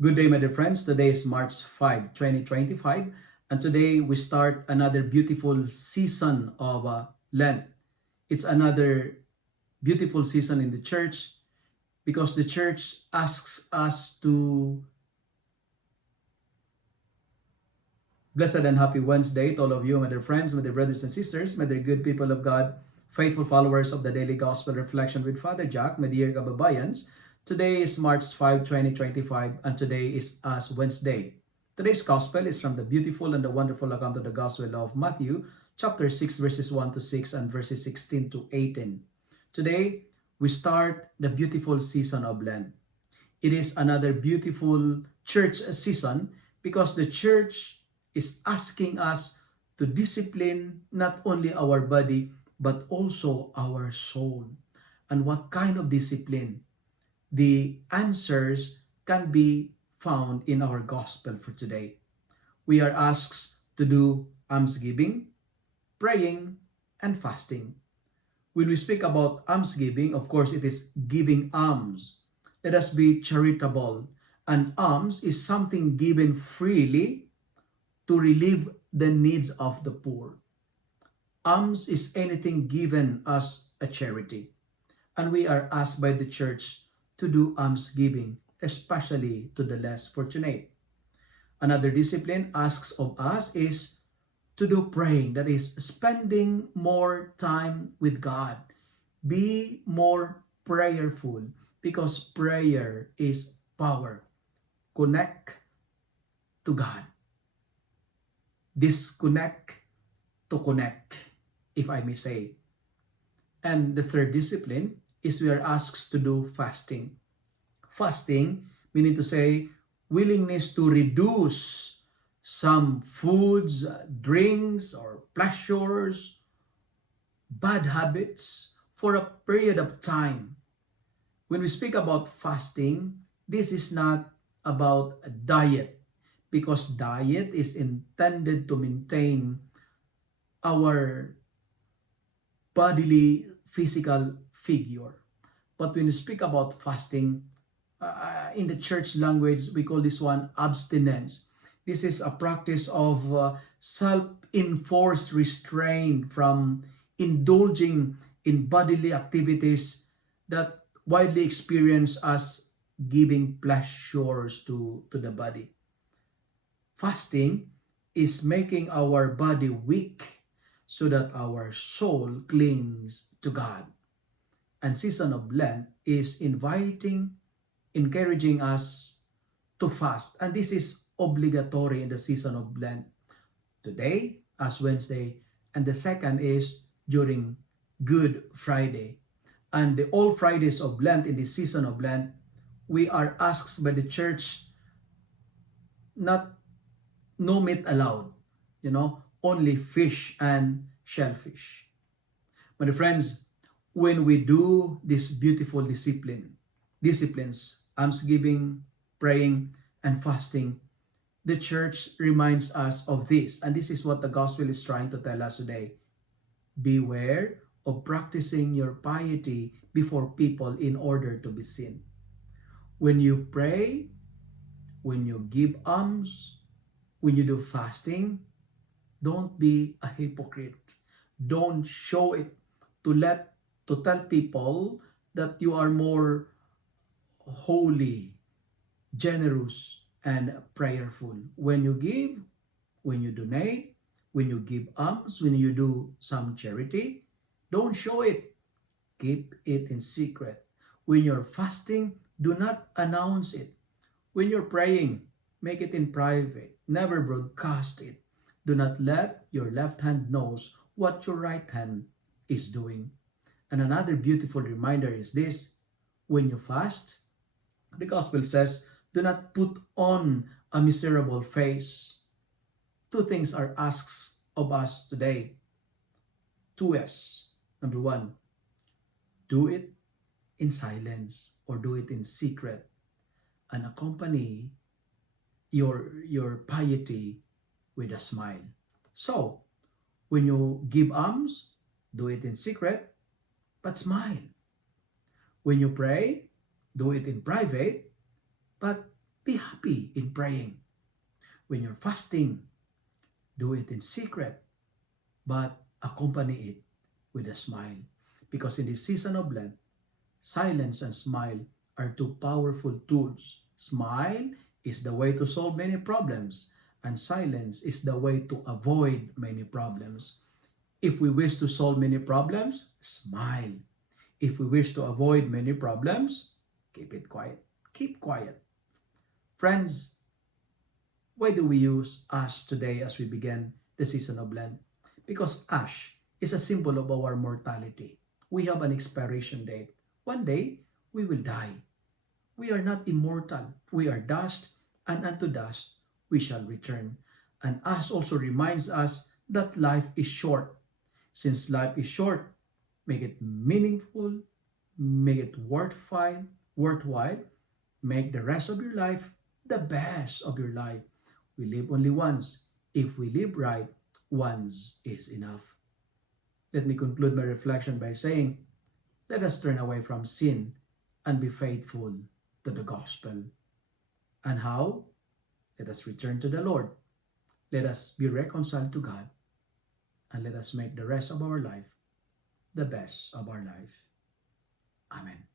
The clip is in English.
Good day, my dear friends. Today is March 5, 2025, and today we start another beautiful season of Lent. It's another beautiful season in the church because the church asks us to blessed and happy Wednesday to all of you, my dear friends, my dear brothers and sisters, my dear good people of God, faithful followers of the Daily Gospel Reflection with Father Jack, my dear kababayans. Today is March 5, 2025, and today is as Wednesday. Today's Gospel is from the beautiful and the wonderful account of the Gospel of Matthew, chapter 6, verses 1 to 6 and verses 16 to 18. Today, we start the beautiful season of Lent. It is another beautiful church season because the church is asking us to discipline not only our body but also our soul. And what kind of discipline? The answers can be found in our gospel for today. We are asked to do almsgiving, praying, and fasting. When we speak about almsgiving, of course, it is giving alms. Let us be charitable. And alms is something given freely to relieve the needs of the poor. Alms is anything given as a charity. And we are asked by the church to do almsgiving, especially to the less fortunate. Another discipline asks of us is to do praying, that is, spending more time with God. Be more prayerful because prayer is power. Connect to God. Disconnect to connect, if I may say. And the third discipline is we are asked to do fasting. Fasting, meaning to say, willingness to reduce some foods, drinks, or pleasures, bad habits for a period of time. When we speak about fasting, this is not about a diet because diet is intended to maintain our bodily physical figure. But when we speak about fasting, in the church language, we call this one abstinence. This is a practice of self-enforced restraint from indulging in bodily activities that widely experienced as giving pleasures to the body. Fasting is making our body weak so that our soul clings to God. And season of Lent is encouraging us to fast. And this is obligatory in the season of Lent. Today, as Wednesday, and the second is during Good Friday. And the all Fridays of Lent, in the season of Lent, we are asked by the church not no meat allowed, only fish and shellfish. My friends, when we do this beautiful disciplines, almsgiving, praying, and fasting, the church reminds us of this. And this is what the gospel is trying to tell us today. Beware of practicing your piety before people in order to be seen. When you pray, when you give alms, when you do fasting, don't be a hypocrite. Don't show it to tell people that you are more holy, generous, and prayerful. When you give, when you donate, when you give alms, when you do some charity, don't show it. Keep it in secret. When you're fasting, do not announce it. When you're praying, make it in private. Never broadcast it. Do not let your left hand knows what your right hand is doing. And another beautiful reminder is this: when you fast, the gospel says, do not put on a miserable face. Two things are asked of us today. 2S. Number one, do it in silence or do it in secret, and accompany your piety with a smile. So, when you give alms, do it in secret, but smile. When you pray, do it in private, but Be happy in praying. When you're fasting, do it in secret, but accompany it with a smile. Because in this season of Lent, silence and smile are two powerful tools. Smile is the way to solve many problems, and silence is the way to avoid many problems. If we wish to solve many problems, smile. If we wish to avoid many problems, keep it quiet. Keep quiet. Friends, why do we use ash today as we begin the season of Lent? Because ash is a symbol of our mortality. We have an expiration date. One day, we will die. We are not immortal. We are dust, and unto dust we shall return. And ash also reminds us that life is short. Since life is short, make it meaningful, make it worthwhile, make the rest of your life the best of your life. We live only once. If we live right, once is enough. Let me conclude my reflection by saying, let us turn away from sin and be faithful to the gospel. And how? Let us return to the Lord. Let us be reconciled to God. And let us make the rest of our life the best of our life. Amen.